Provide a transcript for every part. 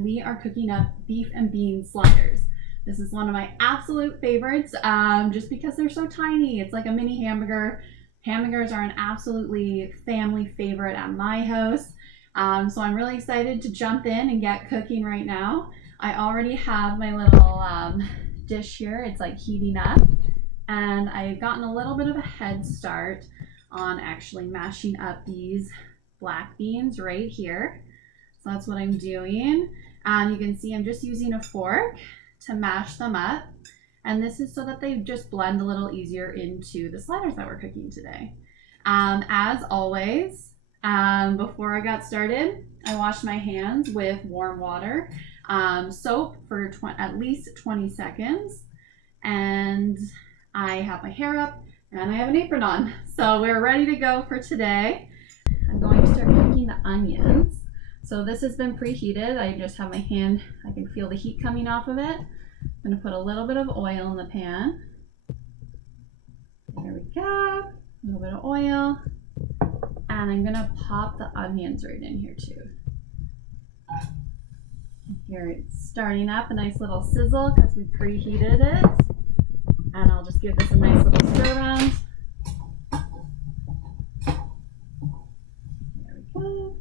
We are cooking up beef and bean sliders. This is one of my absolute favorites just because they're so tiny. It's like a mini hamburger. Hamburgers are an absolutely family favorite at my house. So I'm really excited to jump in and get cooking right now. I already have my little dish here. It's like heating up, and I've gotten a little bit of a head start on actually mashing up these black beans right here. So that's what I'm doing. You can see I'm just using a fork to mash them up. And this is so that they just blend a little easier into the sliders that we're cooking today. As always, before I got started, I washed my hands with warm water, soap for at least 20 seconds. And I have my hair up and I have an apron on. So we're ready to go for today. I'm going to start cooking the onions. So this has been preheated. I just have my hand, I can feel the heat coming off of it. I'm going to put a little bit of oil in the pan. There we go, a little bit of oil. And I'm going to pop the onions right in here too. Here it's starting up, a nice little sizzle because we preheated it. And I'll just give this a nice little stir around. There we go.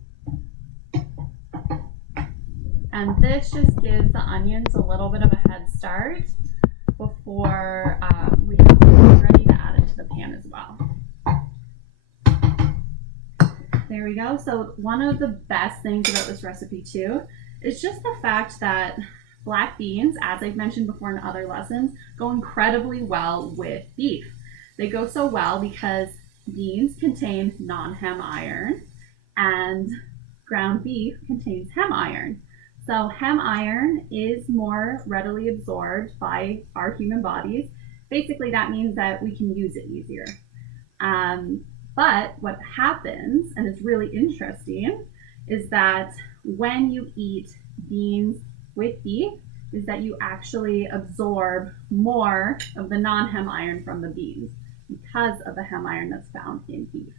And this just gives the onions a little bit of a head start before we are ready to add it to the pan as well. There we go. So one of the best things about this recipe too is just the fact that black beans, as I've mentioned before in other lessons, go incredibly well with beef. They go so well because beans contain non-hem iron and ground beef contains hem iron. So hem iron is more readily absorbed by our human bodies. Basically, that means that we can use it easier. But what happens, and it's really interesting, is that when you eat beans with beef, is that you actually absorb more of the non-hem iron from the beans because of the hem iron that's found in beef.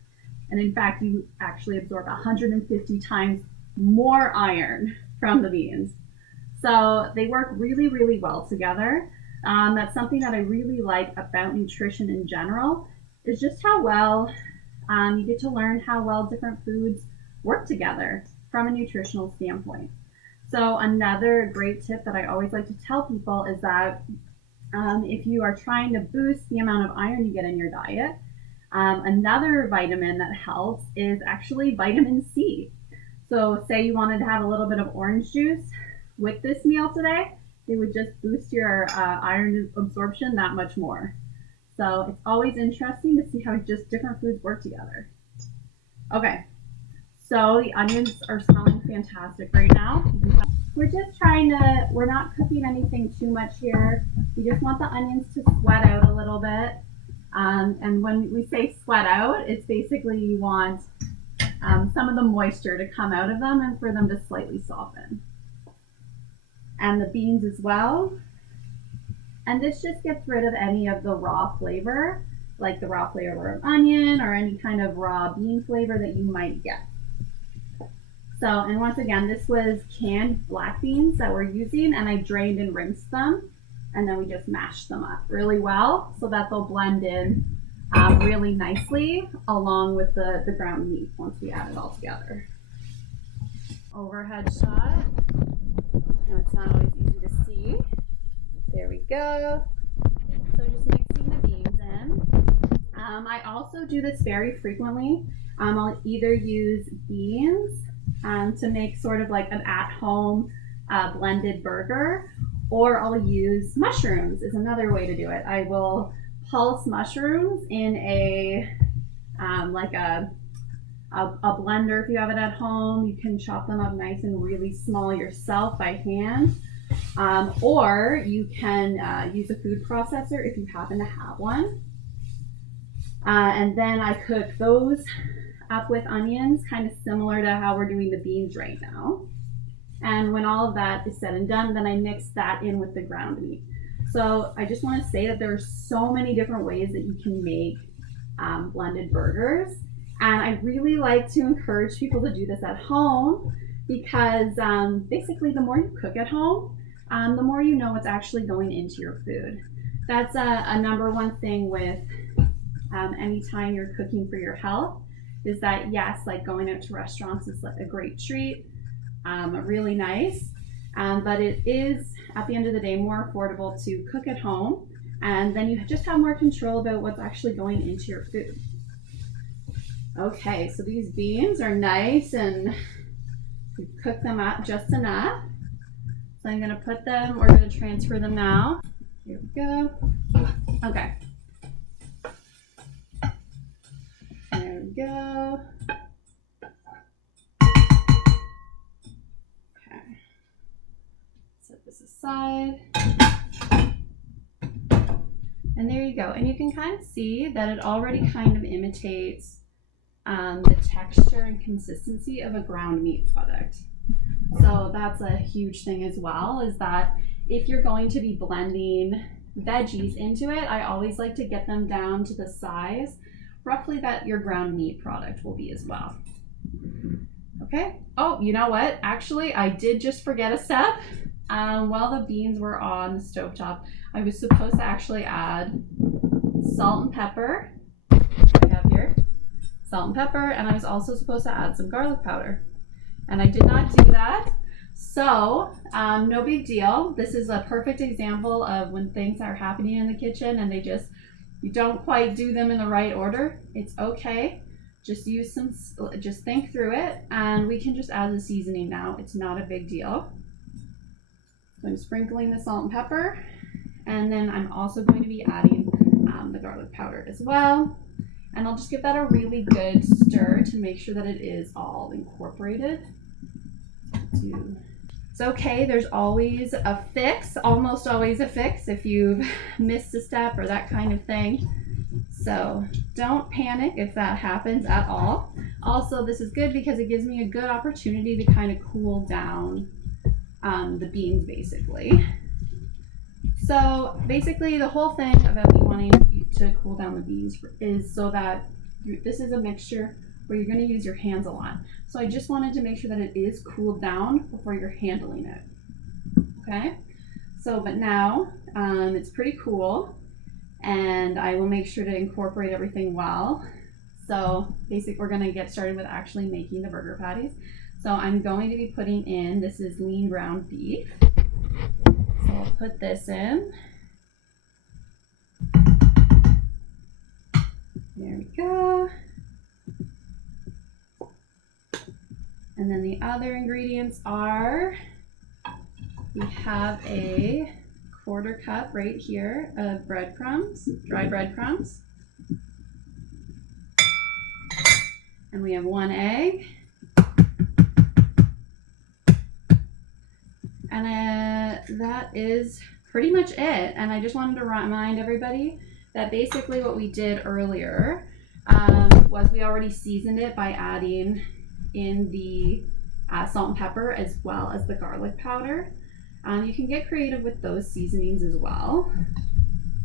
And in fact, you actually absorb 150 times more iron from the beans. So they work really, really well together. That's something that I really like about nutrition in general, is just how well you get to learn how well different foods work together from a nutritional standpoint. So another great tip that I always like to tell people is that if you are trying to boost the amount of iron you get in your diet, another vitamin that helps is actually vitamin C. So say you wanted to have a little bit of orange juice with this meal today, it would just boost your iron absorption that much more. So it's always interesting to see how just different foods work together. Okay, so the onions are smelling fantastic right now. We're just we're not cooking anything too much here. We just want the onions to sweat out a little bit. And when we say sweat out, it's basically you want some of the moisture to come out of them and for them to slightly soften. And the beans as well. And this just gets rid of any of the raw flavor, like the raw flavor of onion or any kind of raw bean flavor that you might get. So, and once again, this was canned black beans that we're using, and I drained and rinsed them, and then we just mashed them up really well so that they'll blend in really nicely along with the ground meat once we add it all together. Overhead shot. Now it's not always easy to see. There we go. So just mixing the beans in. I also do this very frequently. I'll either use beans to make sort of like an at-home blended burger, or I'll use mushrooms is another way to do it. I will pulse mushrooms in a blender if you have it at home. You can chop them up nice and really small yourself by hand. Or you can use a food processor if you happen to have one. And then I cook those up with onions, kind of similar to how we're doing the beans right now. And when all of that is said and done, then I mix that in with the ground meat. So I just want to say that there are so many different ways that you can make blended burgers. And I really like to encourage people to do this at home because basically the more you cook at home, the more you know what's actually going into your food. That's a number one thing with anytime you're cooking for your health, is that yes, like going out to restaurants is like a great treat, really nice, but it is at the end of the day more affordable to cook at home, and then you just have more control about what's actually going into your food. Okay, so these beans are nice and we cook them up just enough. So I'm gonna put them, we're gonna transfer them now. Here we go. Okay. There we go. Okay. Set this aside. And there you go. And you can kind of see that it already kind of imitates the texture and consistency of a ground meat product. So that's a huge thing as well, is that if you're going to be blending veggies into it, I always like to get them down to the size roughly that your ground meat product will be as well. Okay. Oh, you know what? Actually, I did just forget a step. While the beans were on the stovetop, I was supposed to actually add salt and pepper. I have here salt and pepper, and I was also supposed to add some garlic powder, and I did not do that. So no big deal. This is a perfect example of when things are happening in the kitchen and you don't quite do them in the right order. It's okay. Just think through it, and we can just add the seasoning now. It's not a big deal. So I'm sprinkling the salt and pepper, and then I'm also going to be adding the garlic powder as well. And I'll just give that a really good stir to make sure that it is all incorporated. It's okay, there's always a fix, almost always a fix if you've missed a step or that kind of thing. So don't panic if that happens at all. Also, this is good because it gives me a good opportunity to kind of cool down the beans basically. So basically the whole thing about me wanting to cool down the beans is so that this is a mixture where you're going to use your hands a lot. So I just wanted to make sure that it is cooled down before you're handling it. Okay, so but now it's pretty cool, and I will make sure to incorporate everything well. So basically we're going to get started with actually making the burger patties. So I'm going to be putting in, this is lean ground beef. So I'll put this in. There we go. And then the other ingredients are, we have a 1/4 cup right here of breadcrumbs, dry breadcrumbs. And we have 1 egg. And that is pretty much it. And I just wanted to remind everybody that basically what we did earlier was we already seasoned it by adding in the salt and pepper as well as the garlic powder. You can get creative with those seasonings as well.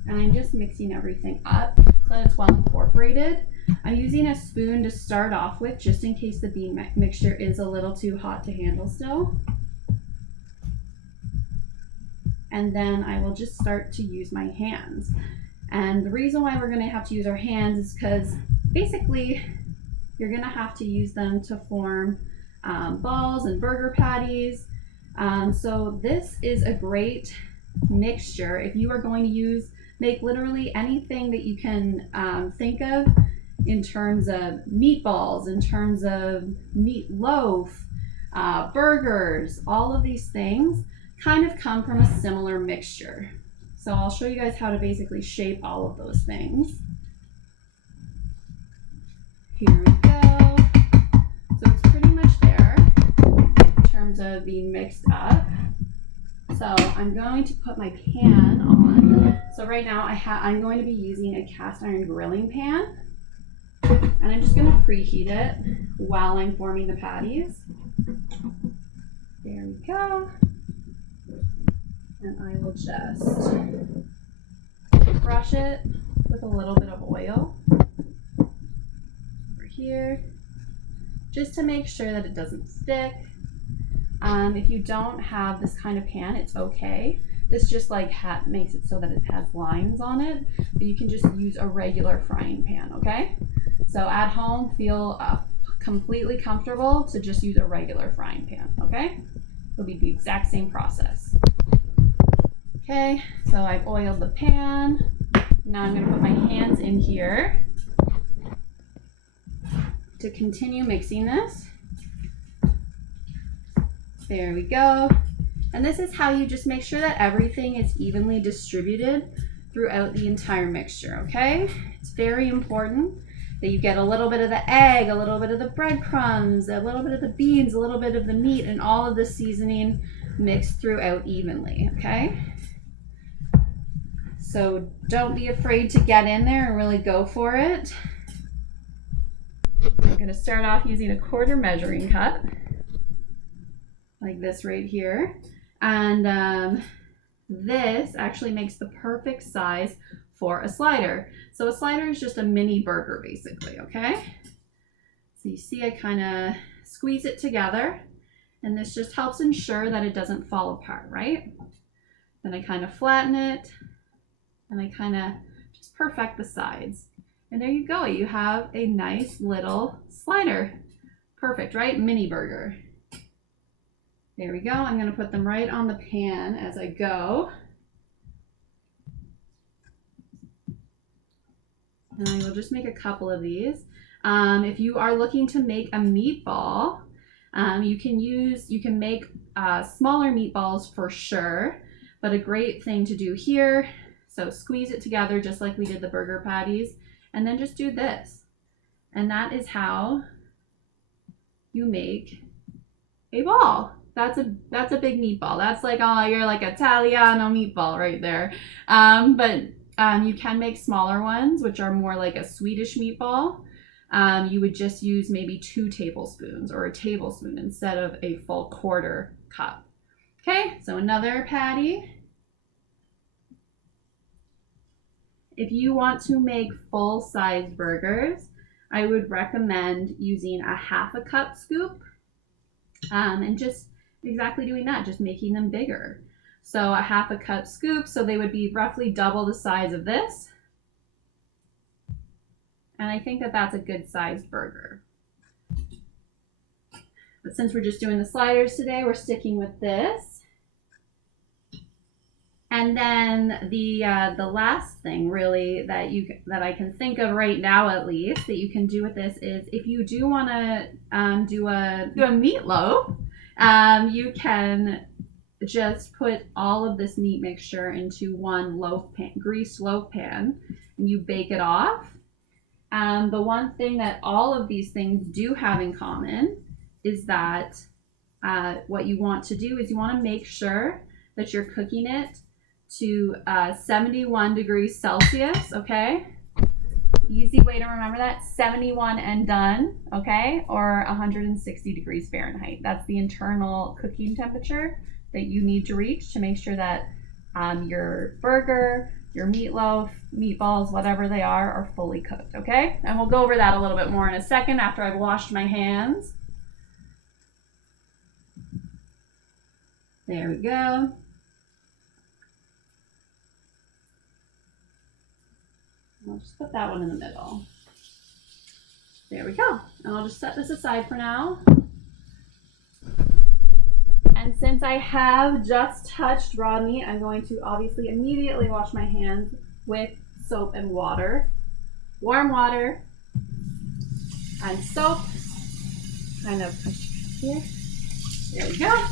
And I'm just mixing everything up so that it's well incorporated. I'm using a spoon to start off with just in case the bean mixture is a little too hot to handle still. And then I will just start to use my hands. And the reason why we're going to have to use our hands is because basically you're going to have to use them to form balls and burger patties. So this is a great mixture if you are going to make literally anything that you can think of in terms of meatballs, in terms of meatloaf, burgers, all of these things kind of come from a similar mixture. So I'll show you guys how to basically shape all of those things. Here we go. So it's pretty much there in terms of being mixed up. So I'm going to put my pan on. So right now I'm going to be using a cast iron grilling pan. And I'm just going to preheat it while I'm forming the patties. There we go. And I will just brush it with a little bit of oil over here, just to make sure that it doesn't stick. If you don't have this kind of pan, it's okay. This just like makes it so that it has lines on it, but you can just use a regular frying pan, okay? So at home, feel completely comfortable to just use a regular frying pan, okay? It'll be the exact same process. Okay, so I've oiled the pan. Now I'm gonna put my hands in here to continue mixing this. There we go. And this is how you just make sure that everything is evenly distributed throughout the entire mixture, okay? It's very important that you get a little bit of the egg, a little bit of the breadcrumbs, a little bit of the beans, a little bit of the meat, and all of the seasoning mixed throughout evenly, okay? So don't be afraid to get in there and really go for it. I'm gonna start off using a 1/4 measuring cup, like this right here. And this actually makes the perfect size for a slider. So a slider is just a mini burger basically, okay? So you see I kind of squeeze it together, and this just helps ensure that it doesn't fall apart, right? Then I kind of flatten it, and I kind of just perfect the sides. And there you go, you have a nice little slider. Perfect, right? Mini burger. There we go. I'm going to put them right on the pan as I go. And I will just make a couple of these. If you are looking to make a meatball, you can make smaller meatballs for sure, but a great thing to do here, so squeeze it together just like we did the burger patties, and then just do this. And that is how you make a ball. That's a big meatball. That's like, oh, you're like Italiano meatball right there. But you can make smaller ones, which are more like a Swedish meatball. You would just use maybe 2 tablespoons or a tablespoon instead of a full 1/4 cup. Okay, so another patty. If you want to make full-size burgers, I would recommend using a 1/2 cup scoop, and just exactly doing that, just making them bigger. So a 1/2 cup scoop, so they would be roughly double the size of this. And I think that that's a good sized burger. But since we're just doing the sliders today, we're sticking with this. And then the last thing really that I can think of right now, at least, that you can do with this is if you do want to do a meatloaf, you can just put all of this meat mixture into one greased loaf pan, and you bake it off. The one thing that all of these things do have in common is that what you want to do is you want to make sure that you're cooking it to 71 degrees Celsius, okay? Easy way to remember that, 71 and done, okay? Or 160 degrees Fahrenheit. That's the internal cooking temperature that you need to reach to make sure that your burger, your meatloaf, meatballs, whatever they are fully cooked, okay? And we'll go over that a little bit more in a second after I've washed my hands. There we go. I'll just put that one in the middle. There we go. And I'll just set this aside for now. And since I have just touched raw meat, I'm going to obviously immediately wash my hands with soap and water. Warm water and soap. Kind of push here. There we go.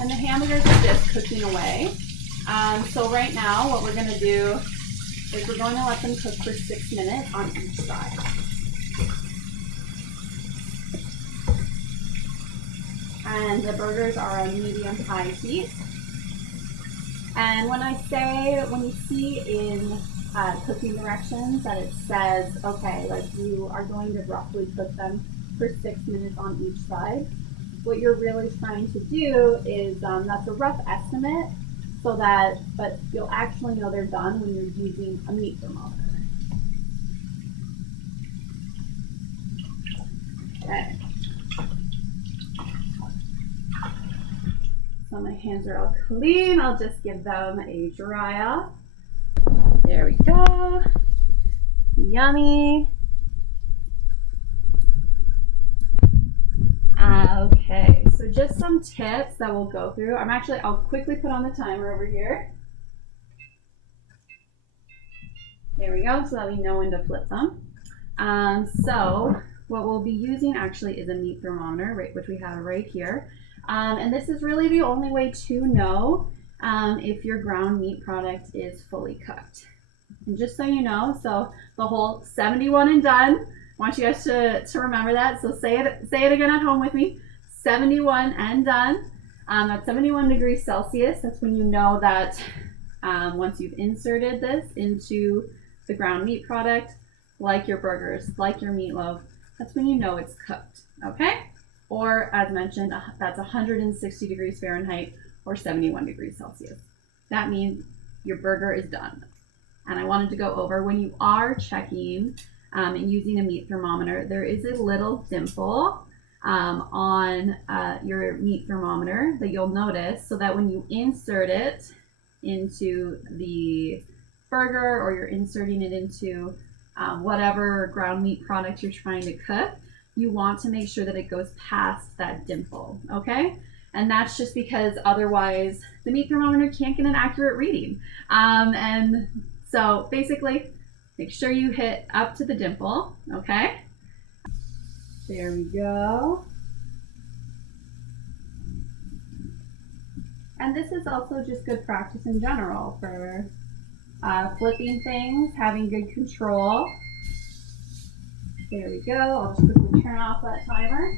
And the hamburgers are just cooking away. So right now what we're going to do is we're going to let them cook for 6 minutes on each side. And the burgers are on medium-high heat. And when you see in cooking directions that it says, okay, like you are going to roughly cook them for 6 minutes on each side, what you're really trying to do is, that's a rough estimate, but you'll actually know they're done when you're using a meat thermometer. Okay. So my hands are all clean. I'll just give them a dry off. There we go. Yummy. Okay, so just some tips that we'll go through. I'll quickly put on the timer over here. There we go, so that we know when to flip them. So what we'll be using actually is a meat thermometer, right, which we have right here. And this is really the only way to know if your ground meat product is fully cooked. And just so you know, so the whole 71 and done, I want you guys to remember that. So say it again at home with me. 71 and done. At 71 degrees Celsius, that's when you know that once you've inserted this into the ground meat product, like your burgers, like your meatloaf, that's when you know it's cooked, okay? Or as mentioned, that's 160 degrees Fahrenheit or 71 degrees Celsius. That means your burger is done. And I wanted to go over when you are checking and using a meat thermometer, there is a little dimple on your meat thermometer that you'll notice, so that when you insert it into the burger or you're inserting it into whatever ground meat product you're trying to cook, you want to make sure that it goes past that dimple, okay? And that's just because otherwise the meat thermometer can't get an accurate reading. And so basically, make sure you hit up to the dimple, okay? There we go. And this is also just good practice in general for flipping things, having good control. There we go. I'll just quickly turn off that timer.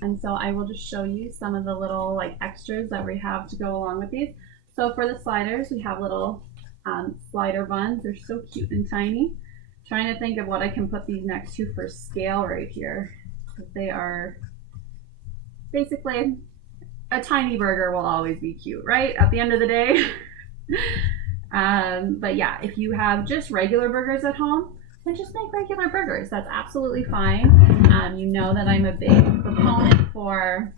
And so I will just show you some of the little like extras that we have to go along with these. So for the sliders, we have little slider buns. They're so cute and tiny. Trying to think of what I can put these next to for scale right here. They are basically, a tiny burger will always be cute, right? At the end of the day. But yeah, if you have just regular burgers at home, then just make regular burgers. That's absolutely fine. You know that I'm a big proponent for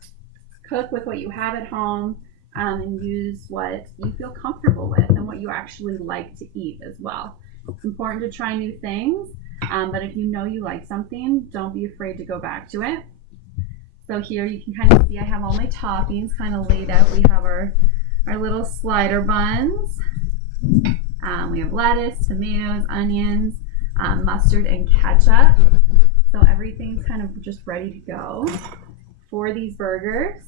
cook with what you have at home and use what you feel comfortable with and what you actually like to eat as well. It's important to try new things, but if you know you like something, don't be afraid to go back to it. So here you can kind of see I have all my toppings kind of laid out. We have our little slider buns. We have lettuce, tomatoes, onions, mustard, and ketchup. So everything's kind of just ready to go for these burgers.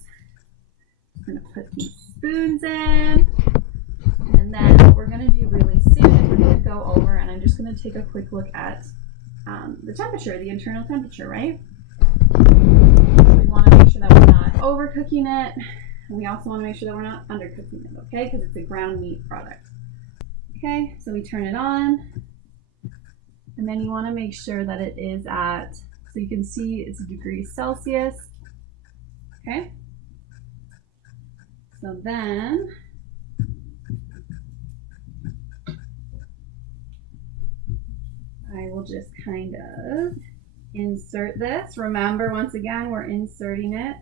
I'm going to put these spoons in. And then what we're going to do really soon is we're going to go over and I'm just going to take a quick look at the temperature, the internal temperature, right? We want to make sure that we're not overcooking it. And we also want to make sure that we're not undercooking it, okay? Because it's a ground meat product. Okay, so we turn it on. And then you want to make sure that it is at, so you can see it's degrees Celsius. Okay. So then I will just kind of insert this. Remember, once again, we're inserting it.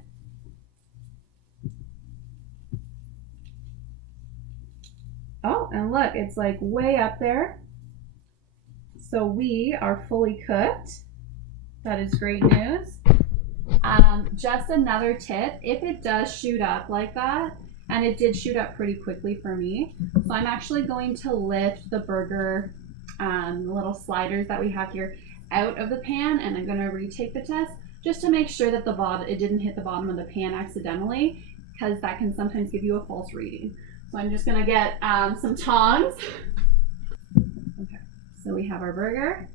Oh, and look, it's like way up there. So we are fully cooked. That is great news. Just another tip, if it does shoot up like that, and it did shoot up pretty quickly for me, so I'm actually going to lift the burger, the little sliders that we have here, out of the pan, and I'm going to retake the test just to make sure that it didn't hit the bottom of the pan accidentally, because that can sometimes give you a false reading. So I'm just going to get some tongs. Okay, so we have our burger.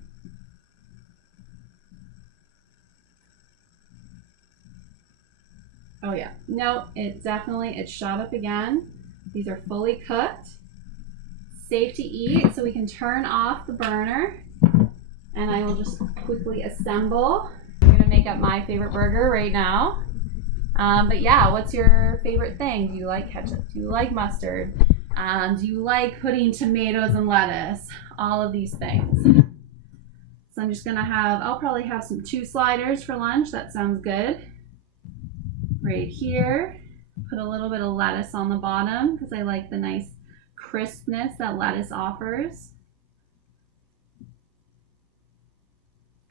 Oh yeah, no, it shot up again. These are fully cooked, safe to eat, so we can turn off the burner. And I will just quickly assemble. I'm gonna make up my favorite burger right now. But yeah, what's your favorite thing? Do you like ketchup? Do you like mustard? Do you like putting tomatoes and lettuce? All of these things. So I'm just gonna I'll probably have some 2 sliders for lunch. That sounds good. Right here. Put a little bit of lettuce on the bottom because I like the nice crispness that lettuce offers.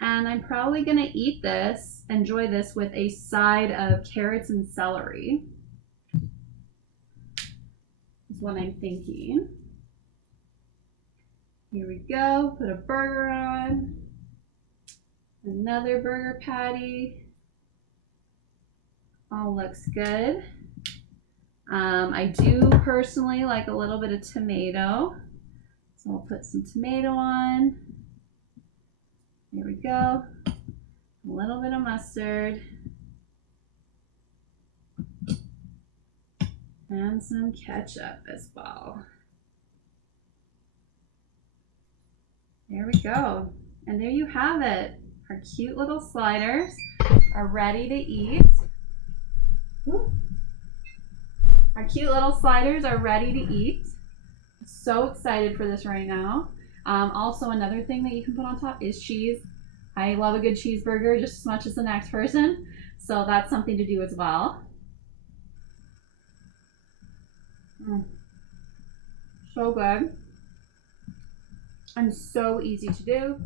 And I'm probably gonna eat this, enjoy this with a side of carrots and celery. Is what I'm thinking. Here we go, put a burger on. Another burger patty. All looks good. I do personally like a little bit of tomato. So I'll put some tomato on. There we go. A little bit of mustard. And some ketchup as well. There we go. And there you have it. Our cute little sliders are ready to eat. Our cute little sliders are ready to eat. So excited for this right now. Also, another thing that you can put on top is cheese. I love a good cheeseburger just as much as the next person. So that's something to do as well. So good. And so easy to do.